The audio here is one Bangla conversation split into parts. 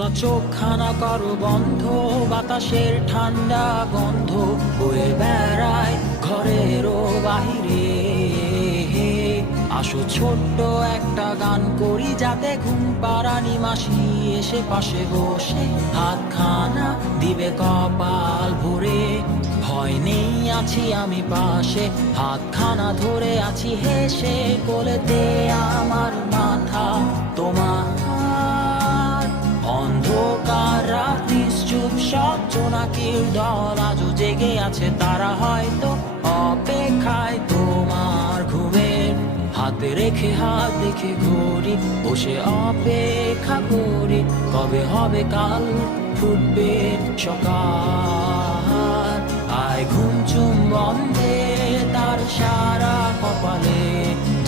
খোলা চোখখানা করো বন্ধ, বাতাসের ঠান্ডা গন্ধ বয়ে বেড়ায় ঘরেরও বাহিরে। আসো ছোট্ট একটা গান করি, যাতে ঘুম পাড়ানি মাসি এসে পাশে বসে হাতখানা দিবে কপাল ভরে। ভয় নেই, আছি আমি পাশে, হাতখানা ধরে আছি হেসে, কোলেতে আমার মাথা তোমার। অন্ধকার রাত্রি চুপ, সব জোনাকির দল আজও জেগে আছে, তারা হয়তো অপেক্ষায় তোমার ঘুমের। হাতে রেখে হাত দেখে ঘড়ি, বসে অপেক্ষা করি, কবে হবে কাল, ফুটবে সকাল। আয় ঘুম চুম বন্ধে তার সারা কপালে,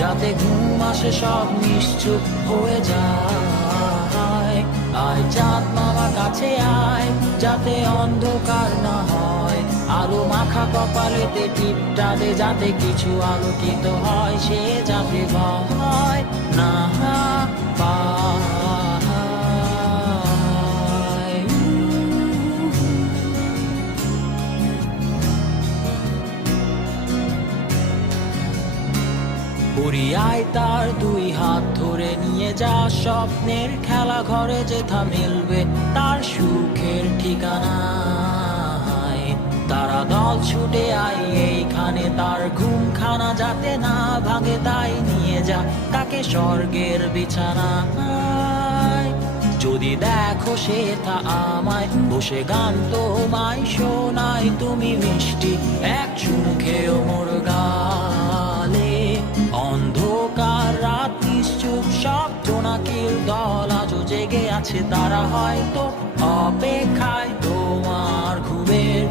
যাতে ঘুম আসে সব নিশ্চুপ হয়ে যায়। আয় চাঁদ মামা কাছে আয়, যাতে অন্ধকার না হয়, আলো মাখা কপালেতে টিপটা দে, যাতে কিছু আলোকিত হয়, সে যাতে ভয় না পায়। পরিয়ায় তার দুই হাত ধরে নিয়ে যা, স্বপ্নের খেলা ঘরে যেথা মিলবে তার সুখের ঠিকানা। তারা দল ছুটে আই এইখানে, তার ঘুমখানা যাতে না ভাঙে, তাই নিয়ে যা তাকে স্বর্গের বিছানায়। যদি দেখো সে তা আমায় বসে গান তোমায় শোনায়, তুমি মিষ্টি এক চুমু খেয়েও মোর গালে। অন্ধকার রাত্রি চুপ, সব জোনাকির দল আজও জেগে আছে, তারা হয়তো অপেক্ষায় তোমার ঘুমের।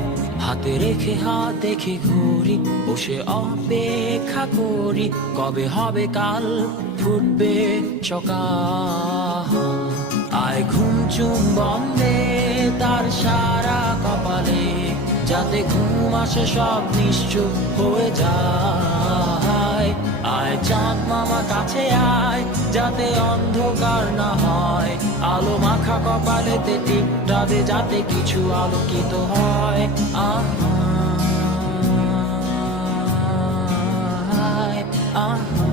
হাতে রেখে হাত দেখে ঘুরি, বসে অপেক্ষা করি, কবে হবে কাল, ফুটবে সকাল। আয় ঘুম চুম বন্ধে তার সারা কপালে, যাতে ঘুম আসে সব নিশ্চুপ হয়ে যায়। আয় চাঁদ মামা কাছে আয়, যাতে অন্ধকার না হয়, আলো মাখা কপালেতে টিপটা দে, যাতে কিছু আলোকিত হয়। আহা আহা।